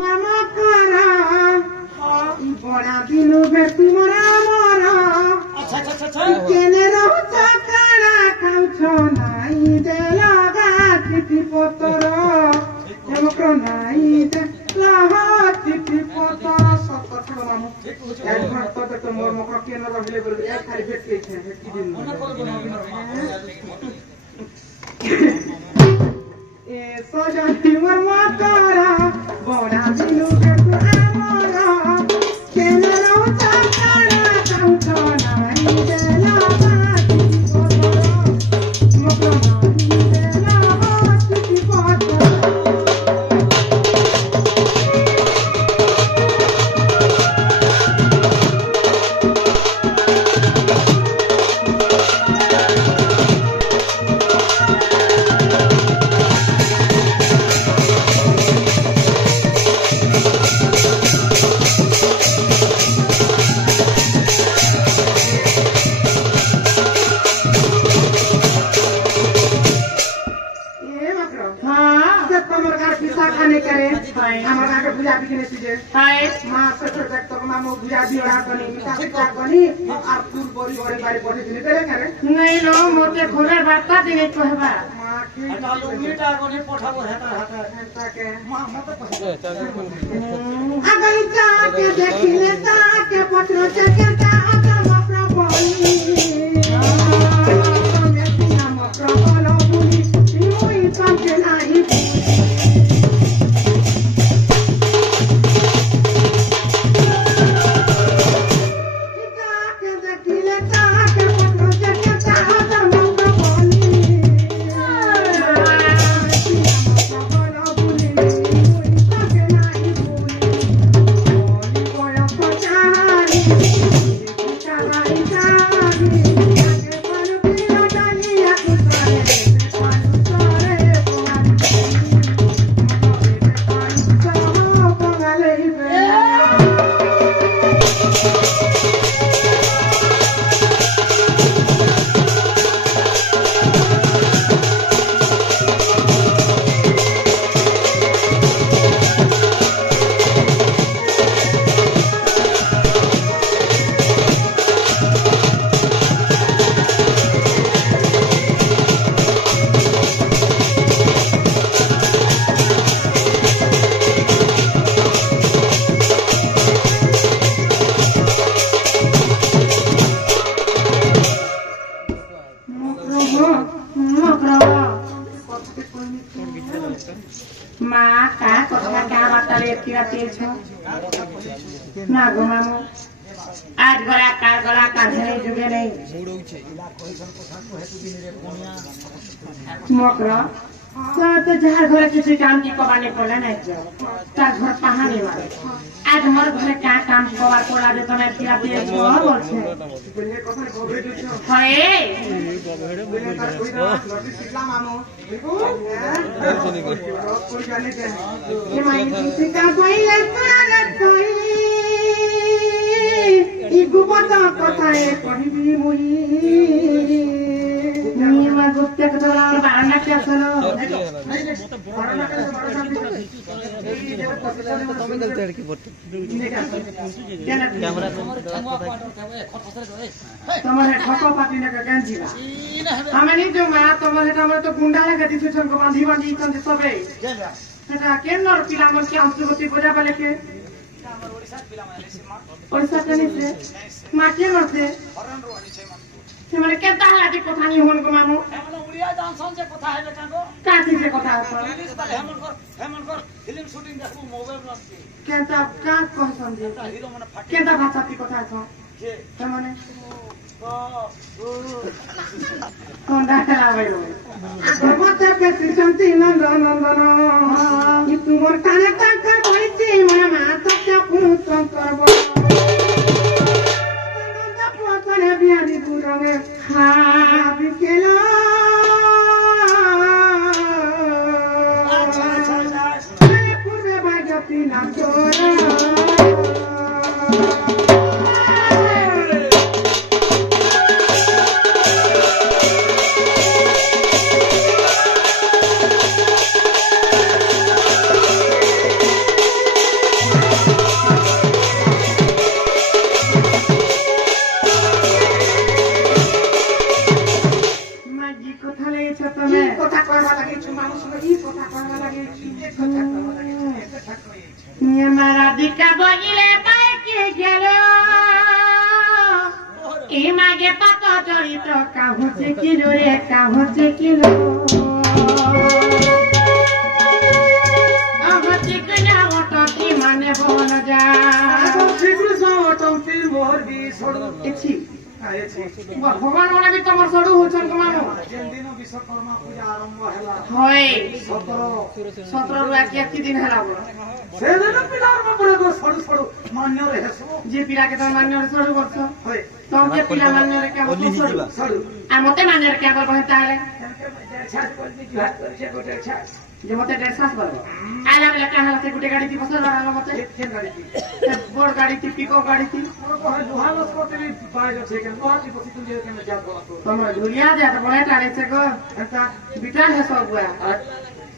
मामा करा बड़ा दिनों में तुम्हारा मारा केने रहता काना खाउछो नाई देला चिठी पतर हेमक्रो नाई देला चिठी पतर सत मामू एक भक्त तो मोर मक्रो केने रहले बोले एक खाली भेट के छे भेट की दिन ए सजनी मोर मातारा बड़ा दिनों में तुम्हारा केने रहता काना खाउछो नाई देला नहीं लो मोटे घोड़े बाता दिने तो है बा मीठा कोनी पठाबो हेता के अगर जाके देखिले ताके पत्रो के ता अगर मप्रा बोली मेसिना मप्रा बोलो बुली युई संके नाही ना घुमामो आज गला काढे जुगे नहीं मोकरा तो जहाँ घर किसी काम की कबाने पड़े नहीं तार घर पहाने वाले आज हमारे घर क्या काम कबार पड़ा दे तो नहीं पिया पिया छोड़ बोलते हाय ये माइन किसी का कोई लड़का कोई इगु बता कथाए कहबी मुई निमा गुप्ते के द्वारा बारना क्या सुनो बारना के তুমি গলতে আর কি বলতে ক্যামেরা তোমার ঠক পাতি না গাঞ্জি আমি নি जो मा তোমার এটা আমরা তো গুন্ডা লাগা দিছু ছন বাঁধি বাঁধি কোন সবে সেটা কেন নর পিলা মন কি অংশগতি বোঝা বলে কে আমার ওড়িশা পিলা মানে ওড়িশা কেন সে মা কে নছে হরন রোনি छै মান से माने केता लाटी কথা নি হন গো মামু এমন উড়িয়া জানছন যে কথা হইবে কাগো কাটি যে কথা আছে হেমন কর ফিল্ম শুটিং দেখবো মোবাইল নছি কেতা কা कहसन जे হিরো মানে ফাটি কেতা ভাষাতি কথা আছে যে সে মানে কোন ডাকলা বাইলো ভগবত কে শান্তি নন্দন নন্দন তোমার কানে টাকা কইছি মামা তাকে পুতন করব Para biani burame habikela Ay purbe bagati na tora ये मारा दिका बगिले बाइके गेलो ई मागे पातो जड़ित काहुचे किलो रे काहुचे किलो अगति कुना ओटती माने बोल जा शीघ्र सा ओटती मोर भी छोड़ एछि भगवान वाला भी तमर सडू होछन कमानो जेन दिन विश्वकर्मा पूजा आरंभ हैला होय 17 रु आकी दिन हैला बोल से दिन पिलार में पड़े गो सडू मान्य रे हेसो जे पिला के त मान्य रे सडू करछ होय तुम के पिला मान्य रे क्या सडू आ मते मान्य रे क्या करबो ताले छाछ बोल दी हाथ कर से गोटे छाछ जे मते डेढ़ सास करबो आला बेला का हला से गुटे गाड़ी थी बसल रहला मते केन गाड़ी थी बोर्ड गाड़ी थी पिको गाड़ी थी कोहे दुहालो कोते भी बाय जो छे के बहुत ही पसी तुम जे के जा बोला तो तुम झुलिया जा तो बड़ा टाड़े छे गो एता बिटा है सब बुआ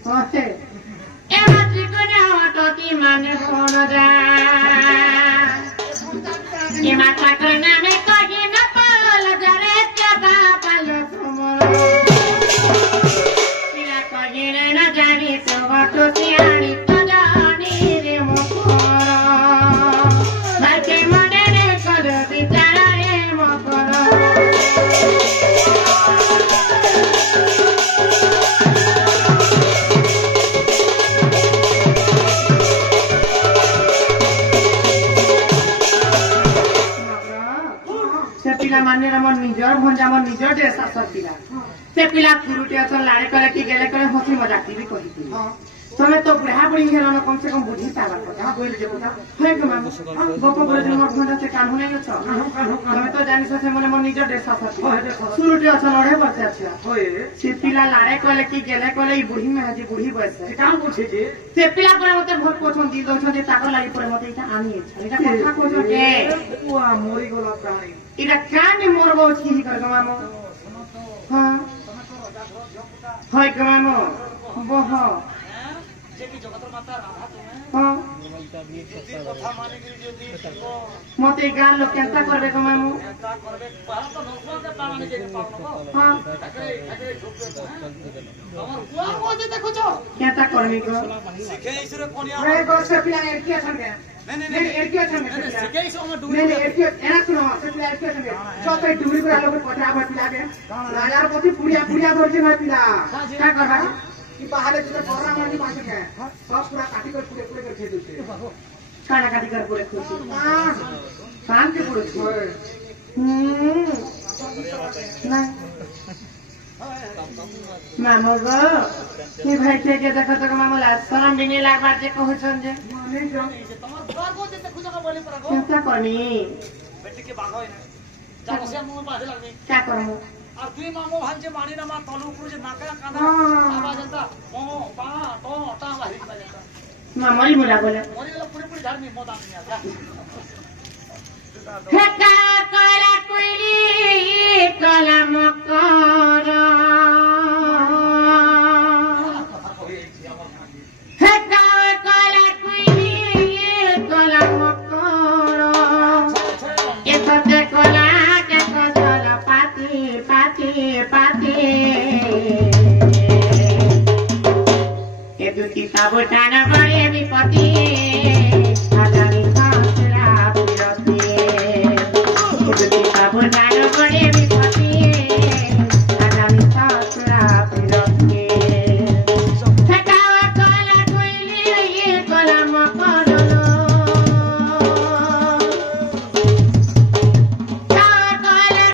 होते ए माटी कोना टटी माने कोन जा ए माता कोना में कहि न पाल जरे के बापल तुमरो न जानी तो बातो सियानी तो जानी रे मोकरा बाके मने रे कल बिचारा रे मोकरा से पिला माने रे मन निजर भंजा मन निजर ड्रेस सब पिला से पिला पुरुटे अथन लाड़े करे कि गेले करे हंसी मजाक भी कहि तू समय तो बुढ़ा बुढ़ी हेला न कम से कम बुझी पाला कथा बोल जे कथा हे के माम गप बोले जे मोर घंटा से काम होने छ हमें तो जानि से मन मन निज देश साथी सुरुटे अथन ओढ़े बसे अच्छा होय से पिला लाड़े करे कि गेले करे ई बुढ़ी में हाजी बुढ़ी बस से काम पूछे जे से पिला पर मते बहुत पछन दी दो छे ताकर लागि पर मते इटा आनी छ इटा कथा कोछ के बुआ मोरी गोला प्राणी इटा काने मोरबो छी कर माम हां होय कमानो बह जेकी जगतर माता राधा तुमे हां कथा माने कि जदी मते गान लोग केनता करबे कमानो केनता करबे पहला तो नखवा के पानी जे पाबो हां ठाकरे ढोकबे हमर कुआ मोजे देखो छ केनता करबे को सिखे इसरे कोनिया रे बस पिला एरकी अछन के नहीं एरकी अछन के सिखे इस हम डूरी नहीं एरकी एना सुनो से पिला एरकी अछन के चोते डूरी को आलो पठा पर पिला के राजार पति पुड़िया धरजे ना पिला का करबा कि बाहर जे कोरा मानी पास के सब पूरा काटी कर पूरे पूरे कर देते काटा काटी कर पूरे खुशी हां काम के पूरे ना मामो गो कि भाई के देखो तो मामो ला शरम भी नहीं लागबार जे कहू छन जे नहीं जो तमर घर को जे देखु जका बोले पर गो क्या करनी बेटी के बाग होय ना जाको से मुंह पाछे लागनी क्या करमु और तुई मामो भांजे मानी ना मा तलु पुरु जे नाका काना आवाज जंता ओ पा तो टा बाहिर बजता मामरी मुला बोले मोरी वाला पूरी पूरी धर्मी मोदा नहीं आता हेका कला कुइली कला मकरा हेका कला कुइली कला मकरा एतते कला के कला पाती पाती पाती ए दुती साबुताना बड़े विपत्ति आजादी खासरा विरती ए दुती साबुताना बड़े